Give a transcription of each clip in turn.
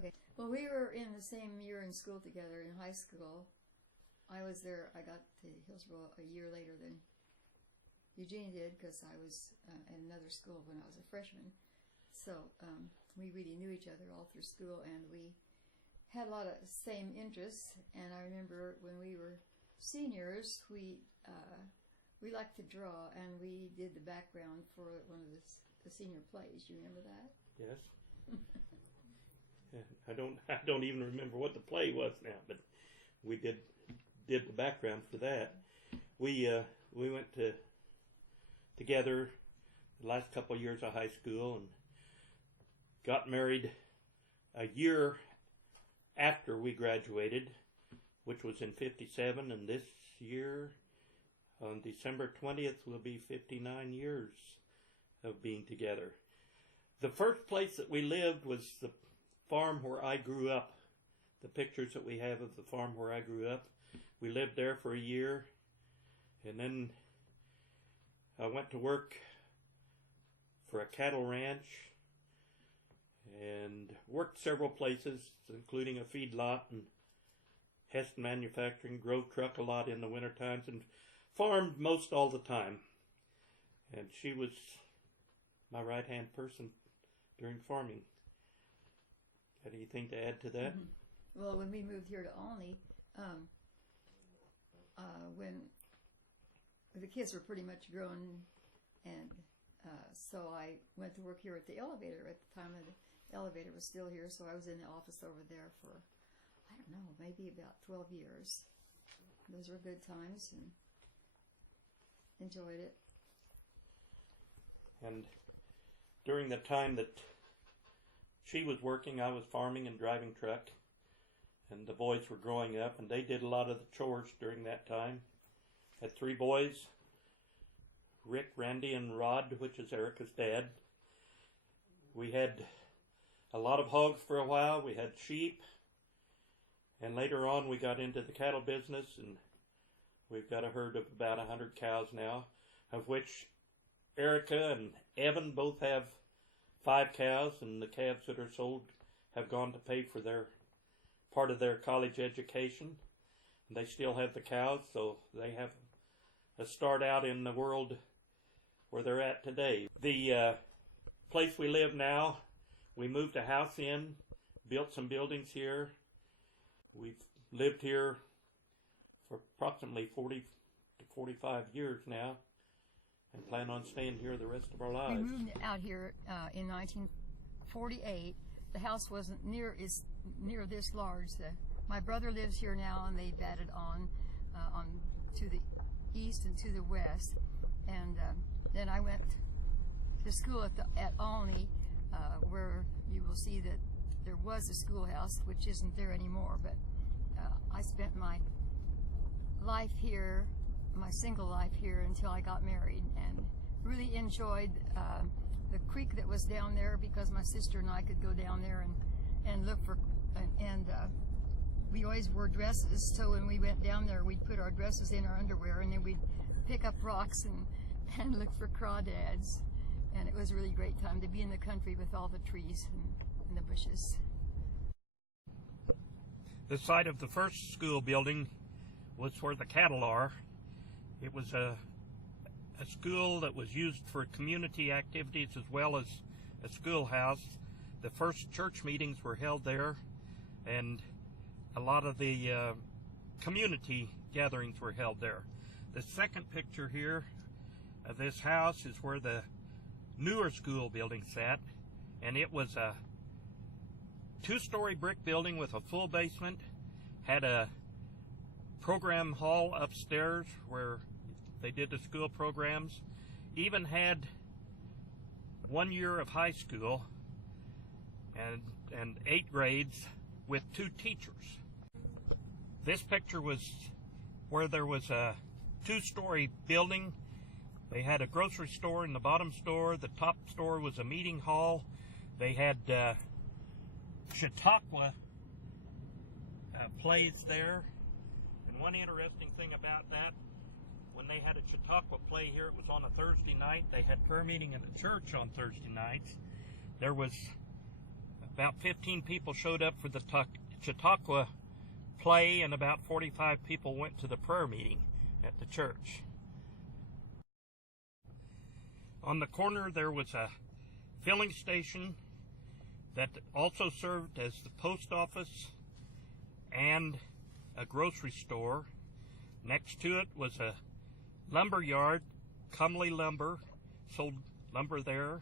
Okay. Well, we were in the same year in school together in high school. I was there. I got to Hillsborough a year later than Eugene did because I was in another school when I was a freshman. So we really knew each other all through school, and we had a lot of same interests. And I remember when we were seniors, we liked to draw, and we did the background for one of the senior plays. You remember that? Yes. I don't even remember what the play was now, but we did the background for that. We went together the last couple of years of high school and got married a year after we graduated, which was in '57, and this year on December 20th will be 59 years of being together. The first place that we lived was the farm where I grew up. The pictures that we have of the farm where I grew up. We lived there for a year, and then I went to work for a cattle ranch and worked several places, including a feedlot and Hess Manufacturing, drove truck a lot in the winter times, and farmed most all the time. And she was my right-hand person during farming. Got anything to add to that? Mm-hmm. Well, when we moved here to Aulne, when the kids were pretty much grown, and so I went to work here at the elevator at the time the elevator was still here, so I was in the office over there for, I don't know, maybe about 12 years. Those were good times, and enjoyed it. And during the time that she was working, I was farming and driving truck, and the boys were growing up, and they did a lot of the chores during that time. Had 3 boys, Rick, Randy, and Rod, which is Erika's dad. We had a lot of hogs for a while. We had sheep, and later on we got into the cattle business, and we've got a herd of about 100 cows now, of which Erika and Evan both have 5 cows, and the calves that are sold have gone to pay for their part of their college education. And they still have the cows, so they have a start out in the world where they're at today. The place we live now, we moved a house in, built some buildings here. We've lived here for approximately 40 to 45 years now, and plan on staying here the rest of our lives. We moved out here in 1948. The house wasn't near this large. My brother lives here now, and they've added on to the east and to the west. And then I went to school at Aulne, where you will see that there was a schoolhouse, which isn't there anymore. But I spent my life here, my single life here, until I got married, and really enjoyed the creek that was down there, because my sister and I could go down there and look for, and we always wore dresses, so when we went down there we'd put our dresses in our underwear, and then we'd pick up rocks and look for crawdads, and it was a really great time to be in the country with all the trees and the bushes. The site of the first school building was where the cattle are. It was a school that was used for community activities as well as a schoolhouse. The first church meetings were held there, and a lot of the community gatherings were held there. The second picture here of this house is where the newer school building sat, and it was a 2-story brick building with a full basement, had a program hall upstairs where they did the school programs, even had 1 year of high school and 8 grades with 2 teachers. This picture was where there was a 2-story building. They had a grocery store in the bottom store. The top store was a meeting hall. They had Chautauqua plays there. And one interesting thing about that, when they had a Chautauqua play here, it was on a Thursday night. They had prayer meeting in the church on Thursday nights. There was About 15 people showed up for the Chautauqua play, and about 45 people went to the prayer meeting at the church. On the corner there was a filling station that also served as the post office and a grocery store. Next to it was a lumber yard. Comely Lumber sold lumber there,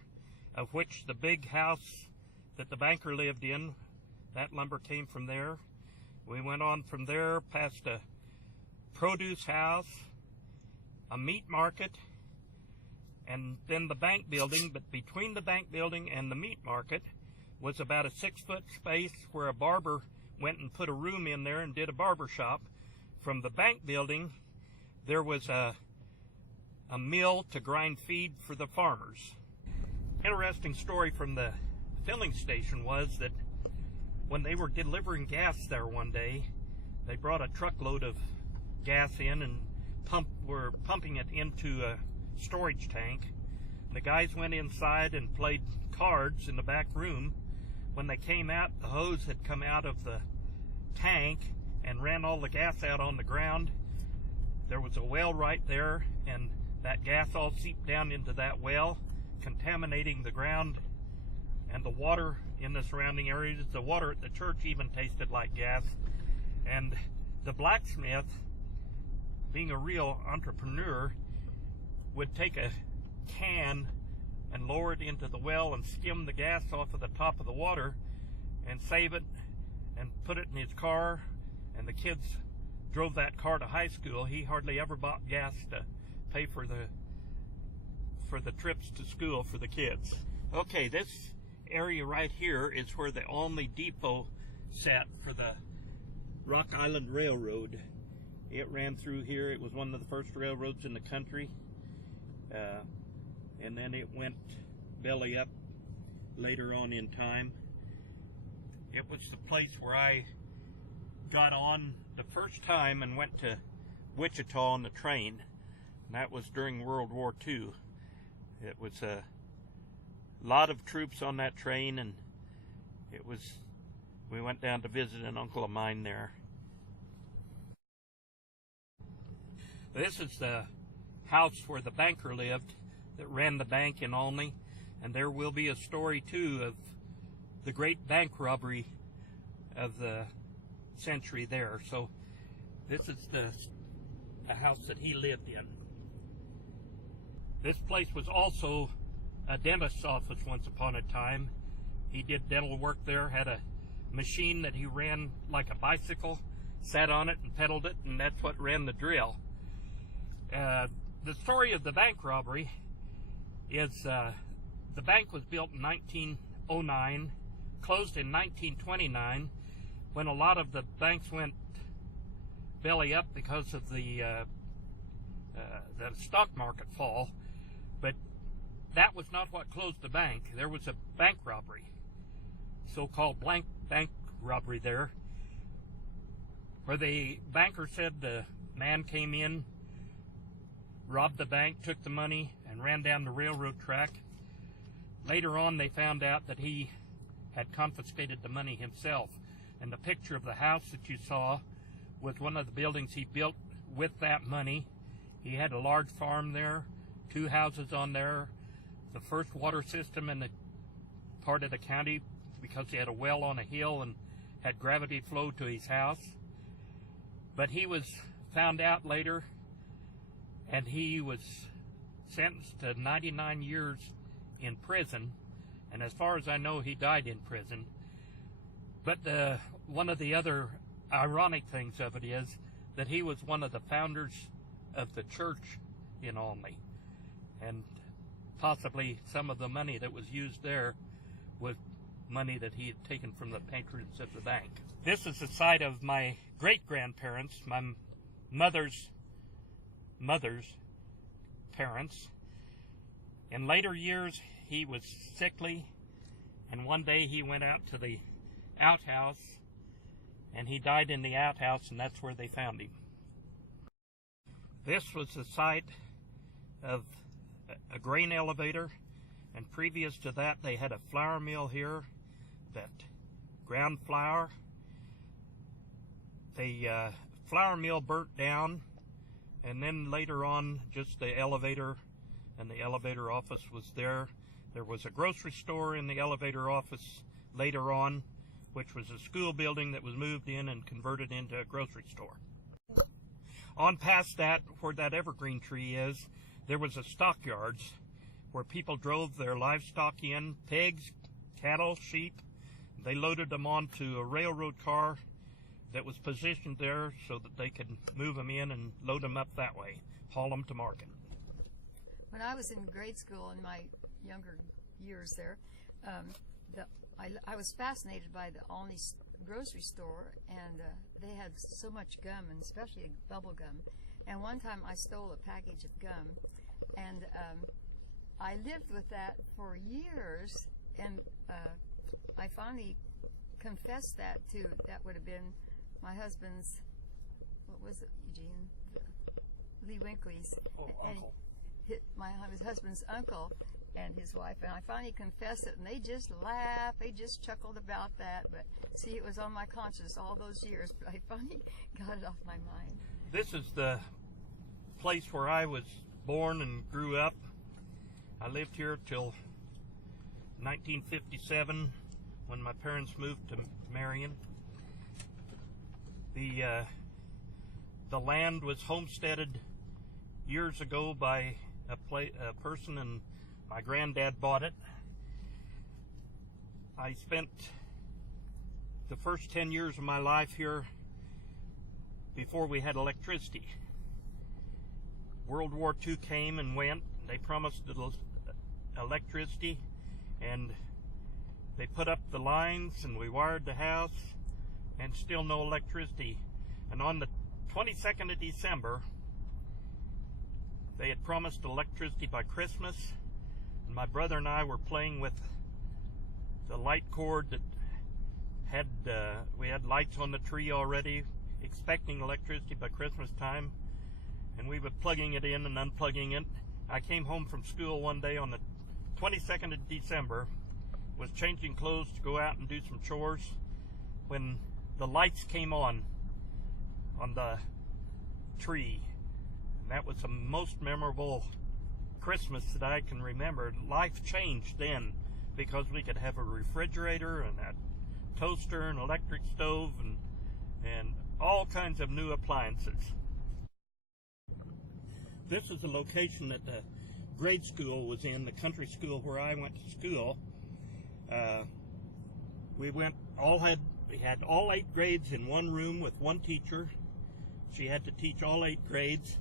of which the big house that the banker lived in, that lumber came from there. We went on from there past a produce house, a meat market, and then the bank building. But between the bank building and the meat market was about a 6-foot space where a barber went and put a room in there and did a barber shop. From the bank building, there was a mill to grind feed for the farmers. Interesting story from the filling station was that when they were delivering gas there one day, they brought a truckload of gas in and were pumping it into a storage tank. The guys went inside and played cards in the back room. When they came out, the hose had come out of the tank and ran all the gas out on the ground. There was a well right there, and that gas all seeped down into that well, contaminating the ground and the water in the surrounding areas. The water at the church even tasted like gas. And the blacksmith, being a real entrepreneur, would take a can and lower it into the well and skim the gas off of the top of the water and save it and put it in his car, and the kids drove that car to high school. He hardly ever bought gas to pay for the trips to school for the kids. Okay, this area right here is where the Aulne depot sat for the Rock Island Railroad. It ran through here. It was one of the first railroads in the country, and then it went belly up later on in time. It was the place where I got on the first time and went to Wichita on the train. And that was during World War II. It was a lot of troops on that train, and we went down to visit an uncle of mine there. This is the house where the banker lived that ran the bank in Aulne, and there will be a story too of the great bank robbery of the century there. So this is the house that he lived in. This place was also a dentist's office once upon a time. He did dental work there, had a machine that he ran like a bicycle, sat on it and pedaled it, and that's what ran the drill. The story of the bank robbery is the bank was built in 1909, closed in 1929, when a lot of the banks went belly up because of the stock market fall. But that was not what closed the bank. There was a bank robbery, so-called bank robbery there, where the banker said the man came in, robbed the bank, took the money, and ran down the railroad track. Later on, they found out that he had confiscated the money himself. And the picture of the house that you saw was one of the buildings he built with that money. He had a large farm there, 2 houses on there, the first water system in the part of the county, because he had a well on a hill and had gravity flow to his house. But he was found out later, and he was sentenced to 99 years in prison, and as far as I know, he died in prison. But one of the other ironic things of it is that he was one of the founders of the church in Aulne, and possibly some of the money that was used there was money that he had taken from the patrons of the bank. This is the site of my great-grandparents, my mother's parents. In later years, he was sickly, and one day he went out to the outhouse, and he died in the outhouse, and that's where they found him. This was the site of a grain elevator, and previous to that, they had a flour mill here, that ground flour. The flour mill burnt down, and then later on just the elevator and the elevator office was there. There was a grocery store in the elevator office later on, which was a school building that was moved in and converted into a grocery store. On past that, where that evergreen tree is, there was a stockyards where people drove their livestock in, pigs, cattle, sheep. They loaded them onto a railroad car that was positioned there so that they could move them in and load them up that way, haul them to market. When I was in grade school in my younger years there, I was fascinated by the Aulne grocery store, and they had so much gum, and especially bubble gum. And one time I stole a package of gum, and I lived with that for years, and I finally confessed that would have been my husband's, what was it, Eugene? Lee Winkley's. Uncle. My husband's uncle and his wife, and I finally confessed it, and they just laughed, they just chuckled about that, but see, it was on my conscience all those years, but I finally got it off my mind. This is the place where I was born and grew up. I lived here till 1957 when my parents moved to Marion. The land was homesteaded years ago by a person, and my granddad bought it. I spent the first 10 years of my life here before we had electricity. World War II came and went. They promised electricity, and they put up the lines, and we wired the house, and still no electricity. And on the 22nd of December, they had promised electricity by Christmas, and my brother and I were playing with the light cord that had, we had lights on the tree already, expecting electricity by Christmas time, and we were plugging it in and unplugging it. I came home from school one day on the 22nd of December, was changing clothes to go out and do some chores, when the lights came on the tree. And that was the most memorable Christmas that I can remember. Life changed then, because we could have a refrigerator and a toaster and electric stove and all kinds of new appliances. This is the location that the grade school was in, the country school where I went to school. We had all 8 grades in one room with one teacher. She had to teach all 8 grades.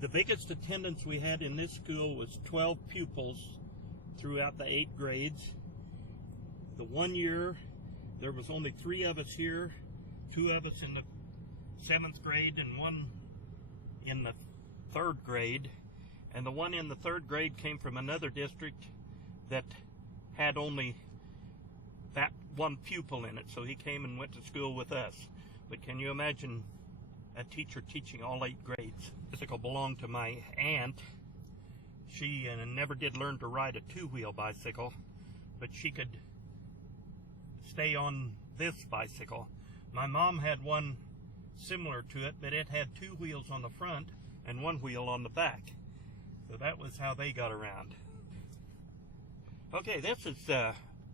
The biggest attendance we had in this school was 12 pupils throughout the 8 grades. The one year, there was only 3 of us here, 2 of us in the 7th grade and 1 in the 3rd grade. And the one in the 3rd grade came from another district that had only that 1 pupil in it, so he came and went to school with us. But can you imagine a teacher teaching all 8 grades? Bicycle belonged to my aunt. She never did learn to ride a 2-wheel bicycle, but she could stay on this bicycle. My mom had one similar to it, but it had 2 wheels on the front and 1 wheel on the back. So that was how they got around. Okay, this is the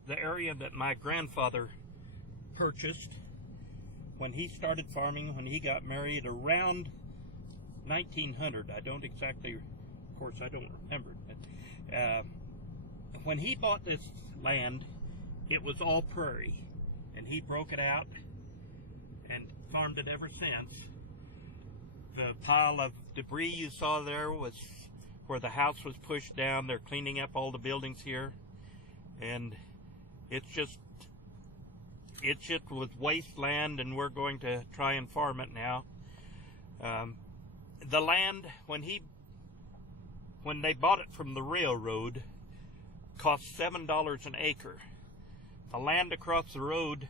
area that my grandfather purchased when he started farming, when he got married around 1900. I don't exactly, of course I don't remember it, but when he bought this land, it was all prairie, and he broke it out and farmed it ever since. The pile of debris you saw there was where the house was pushed down. They're cleaning up all the buildings here, and it's just was wasteland, and we're going to try and farm it now. The land, when they bought it from the railroad, cost $7 an acre. The land across the road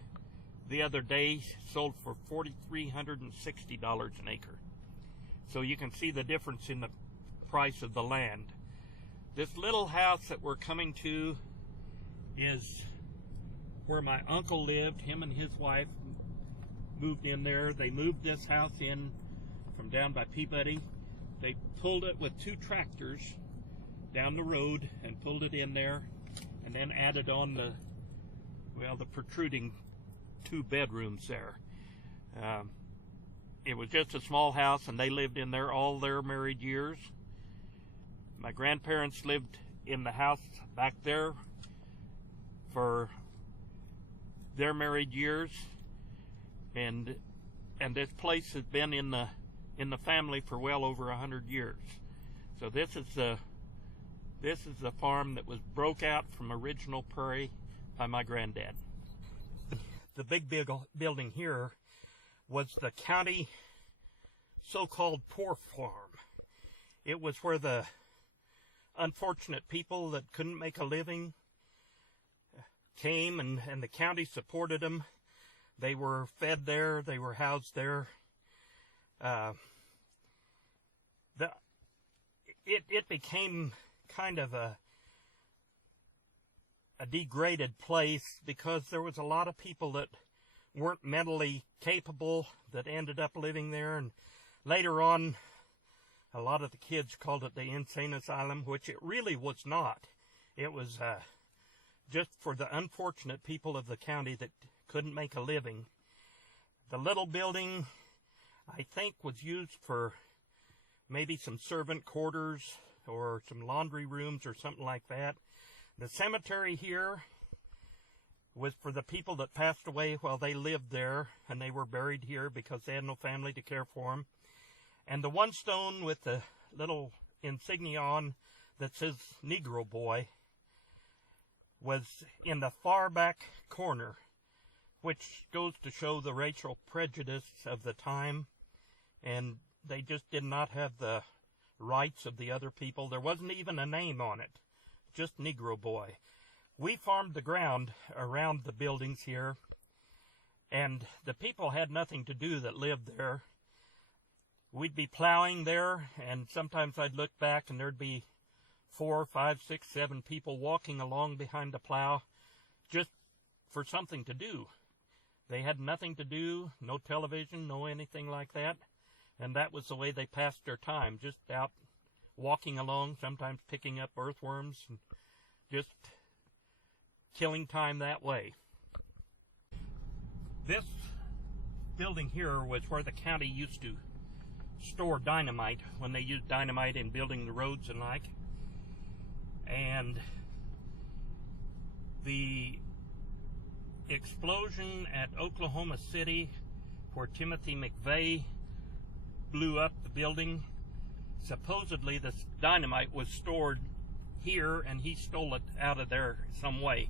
the other day sold for $4,360 an acre. So you can see the difference in the price of the land. This little house that we're coming to is where my uncle lived. Him and his wife moved in there. They moved this house in from down by Peabody. They pulled it with 2 tractors down the road and pulled it in there, and then added on the protruding 2 bedrooms there. It was just a small house, and they lived in there all their married years. My grandparents lived in the house back there for their married years, and this place has been in the family for well over 100 years. So this is the farm that was broke out from original prairie by my granddad. The big building here was the county so-called poor farm. It was where the unfortunate people that couldn't make a living came, and the county supported them. They were fed there, they were housed there. It became kind of a degraded place because there was a lot of people that weren't mentally capable that ended up living there, and later on a lot of the kids called it the insane asylum, which it really was not. It was just for the unfortunate people of the county that couldn't make a living. The little building, I think, was used for maybe some servant quarters or some laundry rooms or something like that. The cemetery here was for the people that passed away while they lived there, and they were buried here because they had no family to care for them. And the one stone with the little insignia on that says Negro Boy was in the far back corner, which goes to show the racial prejudice of the time, and they just did not have the rights of the other people. There wasn't even a name on it, just Negro Boy. We farmed the ground around the buildings here, and the people had nothing to do that lived there. We'd be plowing there, and sometimes I'd look back and there'd be 4, 5, 6, 7 people walking along behind the plow just for something to do. They had nothing to do, no television, no anything like that, and that was the way they passed their time, just out walking along, sometimes picking up earthworms and just killing time that way. This building here was where the county used to store dynamite when they used dynamite in building the roads and like. And the explosion at Oklahoma City where Timothy McVeigh blew up the building, supposedly this dynamite was stored here and he stole it out of there some way.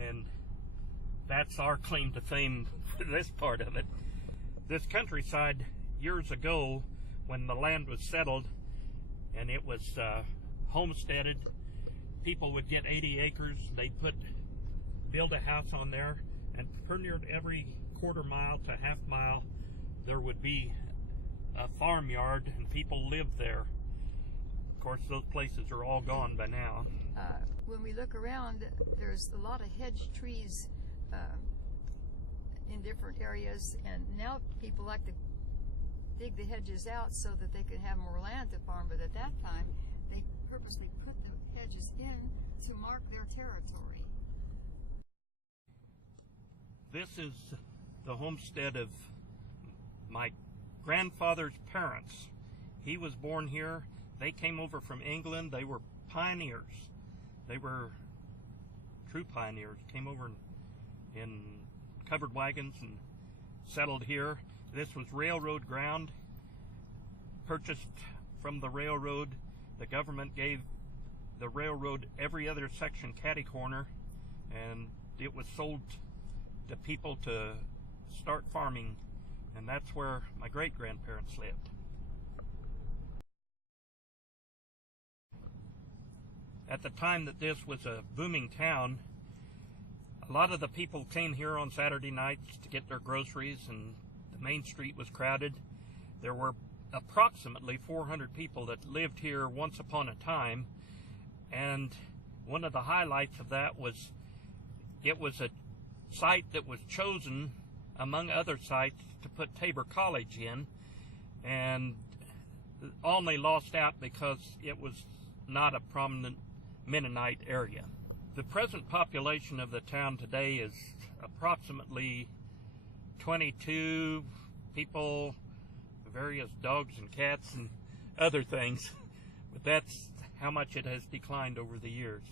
And that's our claim to fame for this part of it. This countryside, years ago, when the land was settled and it was homesteaded, people would get 80 acres, they'd build a house on there, and pretty near every quarter mile to half mile there would be a farmyard and people lived there. Of course, those places are all gone by now. When we look around, there's a lot of hedge trees in different areas, and now people like to dig the hedges out so that they could have more land to farm, but at that time they purposely put the hedges in to mark their territory. This is the homestead of my grandfather's parents. He was born here. They came over from England. They were pioneers. They were true pioneers. Came over in covered wagons and settled here. This was railroad ground, purchased from the railroad. The government gave the railroad every other section catty corner, and it was sold to people to start farming, and that's where my great-grandparents lived. At the time that this was a booming town, a lot of the people came here on Saturday nights to get their groceries, and the main street was crowded. There were approximately 400 people that lived here once upon a time, and one of the highlights of that was it was a site that was chosen among other sites to put Tabor College in, and Aulne lost out because it was not a prominent Mennonite area. The present population of the town today is approximately 22 people, various dogs and cats and other things, but that's how much it has declined over the years.